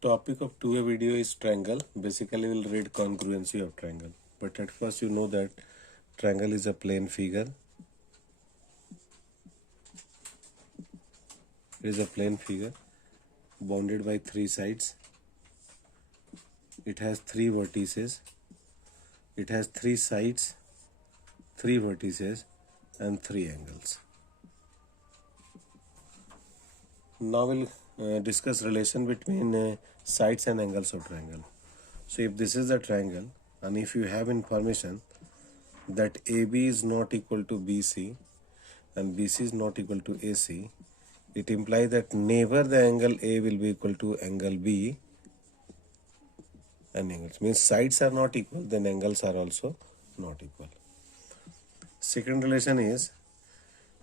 Topic of 2A video is triangle. Basically, we'll read congruency of triangle. But at first, you know that triangle is a plane figure. It is a plane figure bounded by three sides. It has three vertices. It has three sides, three vertices, and three angles. Now we'll discuss relation between sides and angles of triangle. So if this is a triangle and if you have information that AB is not equal to BC and BC is not equal to AC, it implies that never the angle A will be equal to angle B and angles. Means sides are not equal, then angles are also not equal. Second relation is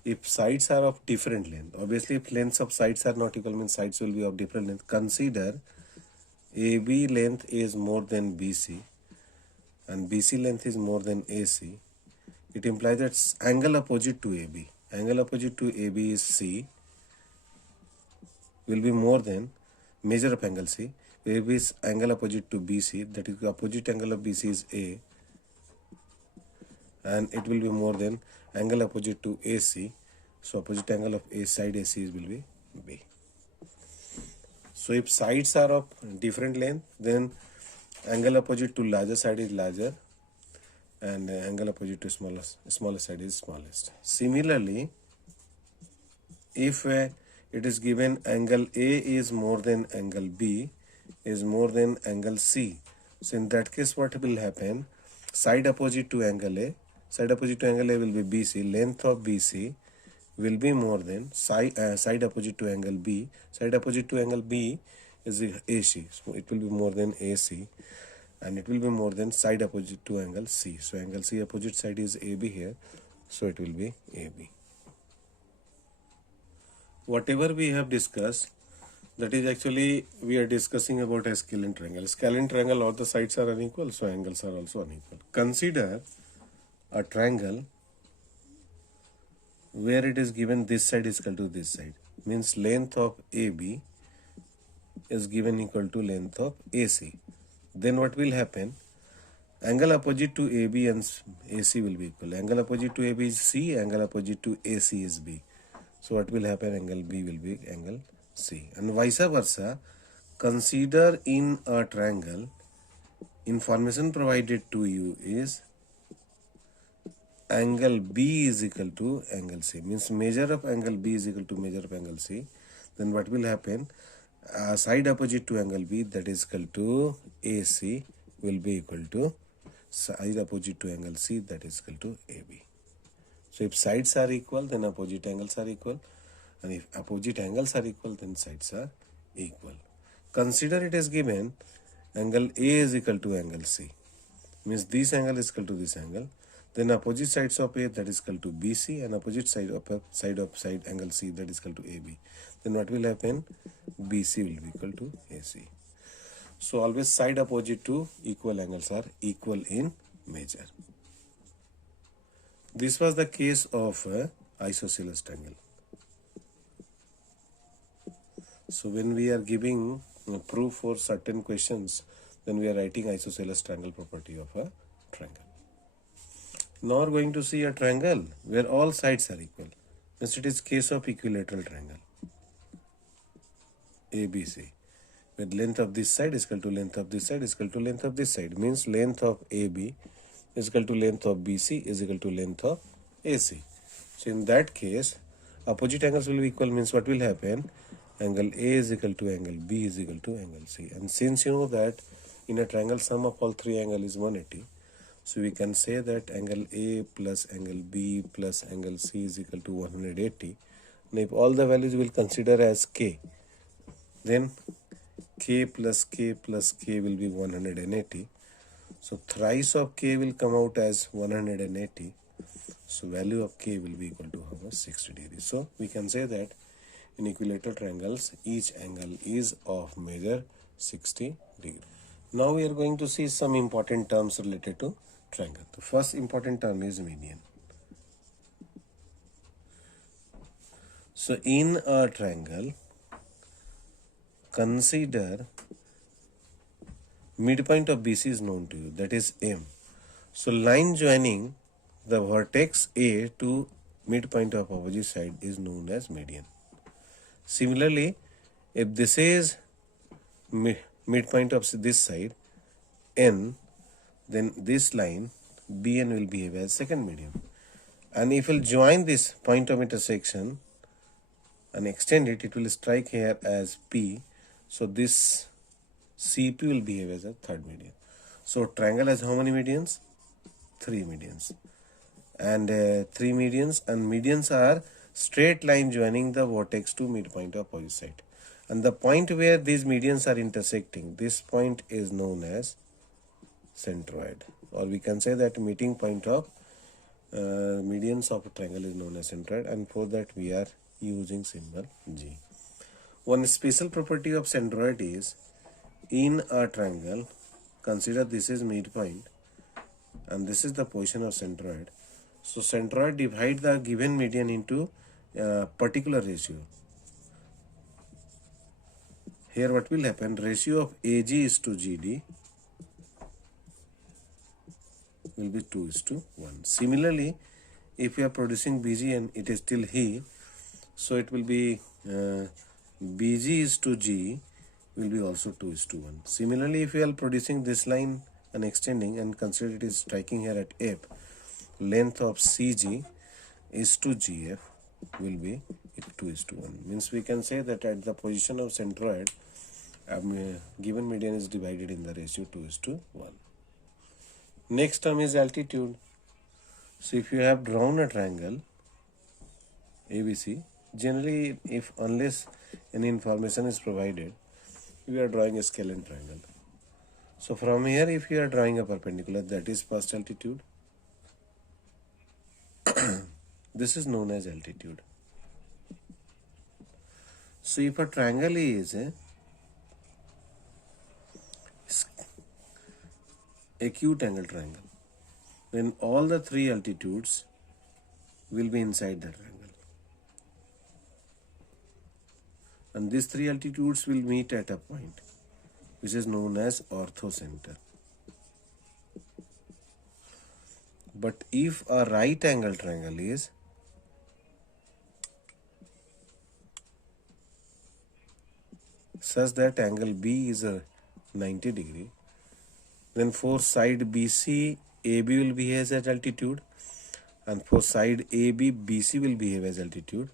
if sides are of different length. Obviously, if lengths of sides are not equal, means sides will be of different length. Consider AB length is more than BC and BC length is more than AC. It implies that angle opposite to AB, angle opposite to AB is C, will be more than measure of angle C. AB is angle opposite to BC, that is opposite angle of BC is A, and it will be more than angle opposite to AC. So opposite angle of A side AC will be B. So if sides are of different length, then angle opposite to larger side is larger and angle opposite to smaller side is smallest. Similarly, if it is given angle A is more than angle B is more than angle C, so in that case what will happen? Side opposite to angle A will be BC, length of BC will be more than side opposite to angle B. Side opposite to angle B is AC, so it will be more than AC, and it will be more than side opposite to angle C. So angle C opposite side is AB here, so it will be AB. Whatever we have discussed, that is actually we are discussing about a scalene triangle. Scalene triangle, all the sides are unequal, so angles are also unequal. Consider a triangle where it is given this side is equal to this side, means length of AB is given equal to length of AC. Then what will happen? Angle opposite to AB and AC will be equal. Angle opposite to AB is C, angle opposite to AC is B. So what will happen? Angle B will be angle C, and vice versa. Consider in a triangle, information provided to you is angle B is equal to angle C, means measure of angle B is equal to measure of angle C. Then what will happen? Side opposite to angle B, that is equal to AC, will be equal to side opposite to angle C, that is equal to AB. So if sides are equal, then opposite angles are equal, and if opposite angles are equal, then sides are equal. Consider it is given angle A is equal to angle C, means this angle is equal to this angle. Then opposite sides of A, that is equal to BC, and opposite side angle C, that is equal to AB. Then what will happen? BC will be equal to AC. So always side opposite to equal angles are equal in measure. This was the case of isosceles triangle. So when we are giving proof for certain questions, then we are writing isosceles triangle property of a triangle. Now we are going to see a triangle where all sides are equal. Means it is case of equilateral triangle. ABC, where length of this side is equal to length of this side is equal to length of this side. Means length of AB is equal to length of BC is equal to length of AC. So in that case, opposite angles will be equal, means what will happen? Angle A is equal to angle B is equal to angle C. And since you know that in a triangle sum of all three angles is 180, so we can say that angle A plus angle B plus angle C is equal to 180. And if all the values will consider as K, then K plus K plus K will be 180. So thrice of K will come out as 180. So value of K will be equal to how much? 60 degrees. So we can say that in equilateral triangles, each angle is of measure 60 degrees. Now we are going to see some important terms related to triangle. The first important term is median. So in a triangle, consider midpoint of BC is known to you, that is M. So line joining the vertex A to midpoint of opposite side is known as median. Similarly, if this is midpoint of this side N, then this line BN will behave as second median. And if we'll join this point of intersection and extend it, it will strike here as P. So this CP will behave as a third median. So triangle has how many medians? 3 medians. And 3 medians, and medians are straight line joining the vertex to midpoint of opposite side. And the point where these medians are intersecting, this point is known as centroid, or we can say that meeting point of medians of a triangle is known as centroid, and for that we are using symbol G. One special property of centroid is, in a triangle, consider this is midpoint and this is the position of centroid. So centroid divide the given median into a particular ratio. Here what will happen, ratio of AG is to GD will be 2:1. Similarly, if we are producing BG and it is still he, so it will be BG is to G will be also 2:1. Similarly, if we are producing this line and extending and consider it is striking here at F, length of CG is to GF will be 2:1. Means we can say that at the position of centroid, given median is divided in the ratio 2:1. Next term is altitude. So if you have drawn a triangle ABC, generally if unless any information is provided, we are drawing a scalene triangle. So from here, if you are drawing a perpendicular, that is first altitude. This is known as altitude. So if a triangle is a acute angle triangle, then all the 3 altitudes will be inside the triangle. And these 3 altitudes will meet at a point which is known as orthocenter. But if a right angle triangle is such that angle B is a 90 degree, then for side BC, AB will behave as altitude, and for side AB, BC will behave as altitude,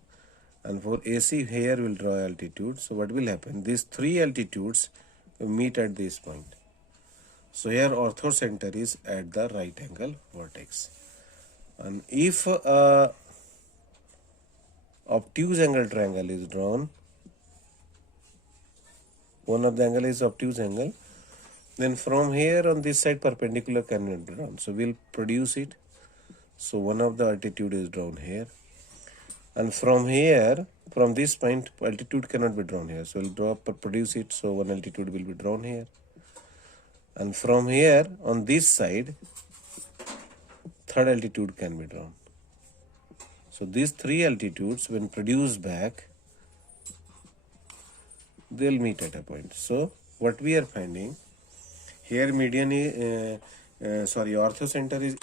and for AC here will draw altitude. So what will happen? These 3 altitudes will meet at this point. So here orthocenter is at the right angle vertex. And if a obtuse angle triangle is drawn, one of the angle is obtuse angle, then from here on this side perpendicular cannot be drawn. So we'll produce it. So one of the altitude is drawn here. And from here, from this point, altitude cannot be drawn here. So we'll produce it. So one altitude will be drawn here. And from here, on this side, third altitude can be drawn. So these 3 altitudes, when produced back, they'll meet at a point. So what we are finding, here median is, orthocenter is